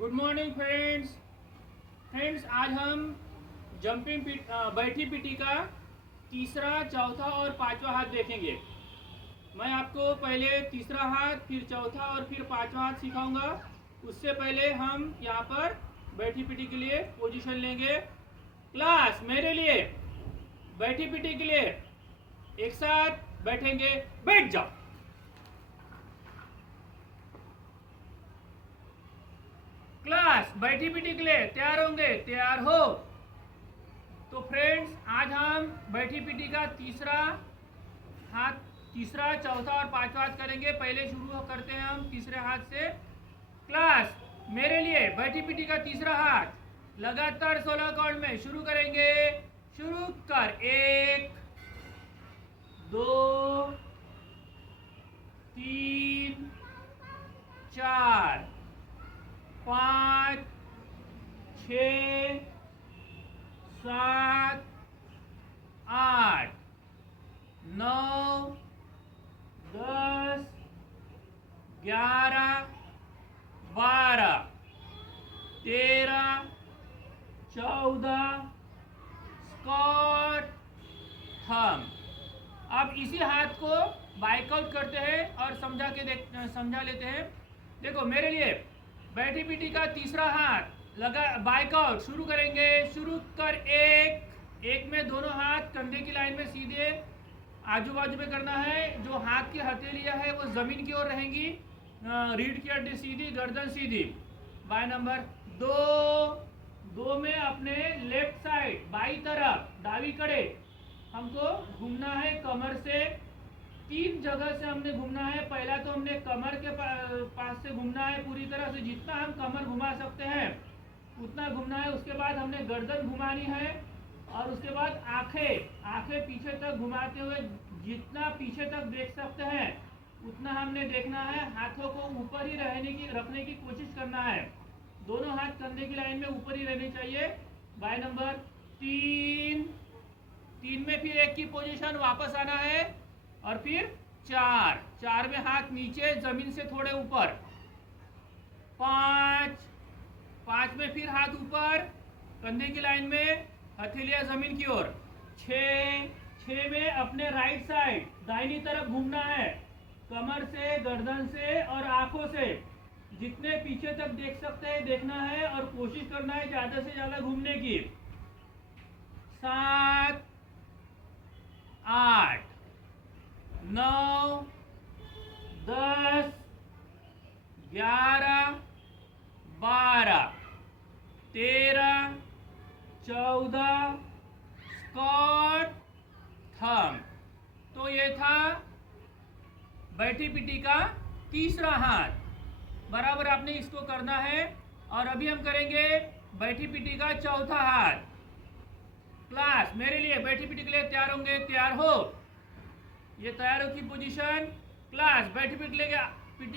Good morning friends. आज हम बैठी पीटी का तीसरा, चौथा और पांचवा हाथ देखेंगे। मैं आपको पहले तीसरा हाथ, फिर चौथा और फिर पांचवा हाथ सिखाऊंगा। उससे पहले हम यहाँ पर बैठी पीटी के लिए पोजीशन लेंगे। क्लास मेरे लिए बैठी पीटी के लिए एक साथ बैठेंगे। बैठ जाओ। क्लास बैठी पीटी के लिए तैयार होंगे? तैयार हो। तो फ्रेंड्स, आज हम बैठी पीटी का तीसरा, चौथा और पांचवा हाथ करेंगे। पहले शुरू करते हैं हम तीसरे हाथ से। क्लास मेरे लिए बैठी पीटी का तीसरा हाथ लगातार 16 काउंट में शुरू करेंगे। शुरू कर। 1 2 3 4 5 6 7 8 9 10 11 12 13 14 स्क्वाट थंब। अब इसी हाथ को बाइकआउट करते हैं और समझा लेते हैं। देखो मेरे लिए बैठी पीटी का तीसरा हाथ लगा बाइकआउट शुरू करेंगे। शुरू कर। एक में दोनों हाथ कंधे की लाइन में सीधे आजू बाजू में करना है। जो हाथ की हथेलियां है वो जमीन की ओर रहेंगी। रीढ़ की हड्डी सीधी, गर्दन सीधी। बाय नंबर 2 में अपने लेफ्ट साइड बाई तरफ दावी कड़े हमको घूमना है। कमर से 3 जगह से हमने घूमना है। पहला तो हमने कमर के पास से घूमना है पूरी तरह से, जितना हम कमर घुमा सकते हैं उतना घूमना है। उसके बाद हमने गर्दन घुमानी है और उसके बाद आंखें पीछे तक घुमाते हुए जितना पीछे तक देख सकते हैं उतना हमने देखना है। हाथों को ऊपर ही रखने की कोशिश करना है। दोनों हाथ कंधे की लाइन में ऊपर ही रहने चाहिए। बाय नंबर 3 में फिर एक की पोजीशन वापस आना है और फिर 4 में हाथ नीचे जमीन से थोड़े ऊपर। 5 में फिर हाथ ऊपर कंधे की लाइन में, हथेलियां जमीन की ओर। 6 में अपने राइट साइड दाहिनी तरफ घूमना है। कमर से, गर्दन से और आंखों से जितने पीछे तक देख सकते हैं देखना है और कोशिश करना है ज्यादा से ज्यादा घूमने की। 7 8 9 10 11 12 13 14 स्क्वाट थंब। तो ये था बैठी पीटी का तीसरा हाथ। बराबर आपने इसको करना है। और अभी हम करेंगे बैठी पीटी का चौथा हाथ। क्लास मेरे लिए बैठी पीटी के लिए तैयार होंगे? तैयार हो। ये तैयार हो की पोजीशन। क्लास बैठी पीटी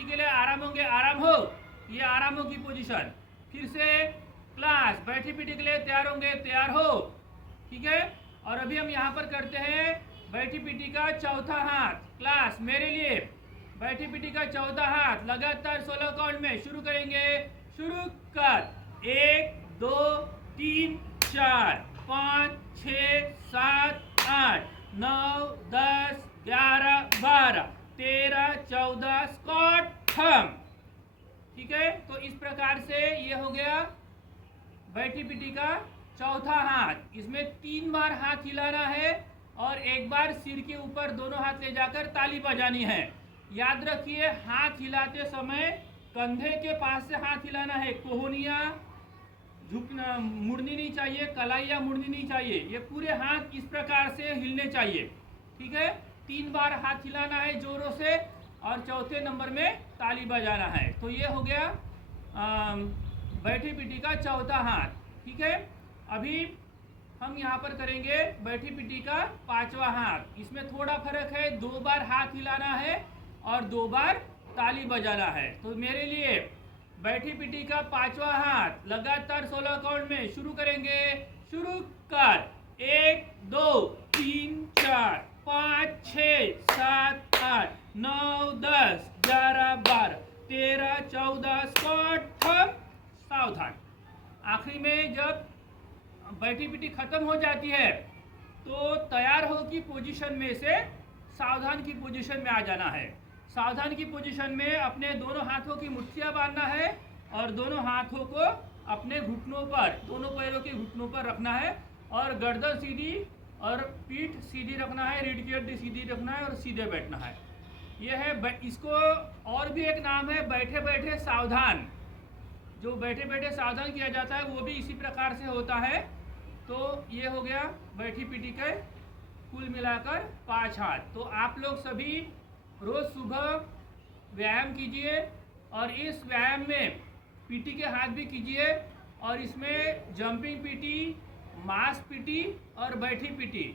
के लिए आराम होंगे? आराम हो। ये आराम हो की पोजीशन। फिर से क्लास बैठी पीटी के लिए तैयार होंगे? तैयार हो। ठीक है। और अभी हम यहाँ पर करते हैं बैठी पीटी का चौथा हाथ। क्लास मेरे लिए बैठी पीटी का चौथा हाथ लगातार 16 काउंट में शुरू करेंगे। शुरू कर। 1 2 3 4 5 6 7 8 9 10 11 12 13 14 स्क्वाट थंब। ठीक है। तो इस प्रकार से ये हो गया बैठी पीटी का चौथा हाथ। इसमें 3 बार हाथ हिलाना है और एक बार सिर के ऊपर दोनों हाथ ले जाकर ताली बजानी है। याद रखिए, हाथ हिलाते समय कंधे के पास से हाथ हिलाना है। कोहनियां झुकना मुड़नी नहीं चाहिए, कलाइयां मुड़नी नहीं चाहिए। ये पूरे हाथ इस प्रकार से हिलने चाहिए। ठीक है। 3 बार हाथ हिलाना है जोरों से और चौथे नंबर में ताली बजाना है। तो ये हो गया बैठी पीटी का चौथा हाथ। ठीक है। अभी हम यहाँ पर करेंगे बैठी पीटी का पांचवा हाथ। इसमें थोड़ा फर्क है। 2 बार हाथ हिलाना है और 2 बार ताली बजाना है। तो मेरे लिए बैठी पीटी का पांचवा हाथ लगातार 16 काउंट में शुरू करेंगे। शुरू कर। 1 2 3 4 5 6 7 8 9 10 11 12 13 14 स्क्वाट थंब। सावधान। आखिरी में जब बैठी पीटी खत्म हो जाती है तो तैयार हो की पोजीशन में से सावधान की पोजीशन में आ जाना है। सावधान की पोजीशन में अपने दोनों हाथों की मुट्ठियां बांधना है और दोनों हाथों को अपने घुटनों पर, दोनों पैरों के घुटनों पर रखना है और गर्दन सीधी और पीठ सीधी रखना है, रीढ़ की हड्डी सीधी रखना है और सीधे बैठना है। यह है, इसको और भी एक नाम है बैठे बैठे सावधान। जो बैठे बैठे सावधान किया जाता है वो भी इसी प्रकार से होता है। तो ये हो गया बैठी पीटी के कुल मिलाकर 5 हाथ। तो आप लोग सभी रोज़ सुबह व्यायाम कीजिए और इस व्यायाम में पीटी के हाथ भी कीजिए और इसमें जंपिंग पीटी, मास पीटी और बैठी पीटी,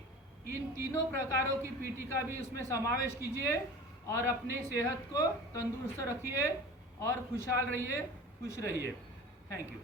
इन तीनों प्रकारों की पीटी का भी उसमें समावेश कीजिए और अपनी सेहत को तंदुरुस्त रखिए और खुशहाल रहिए, खुश रहिए। Thank you.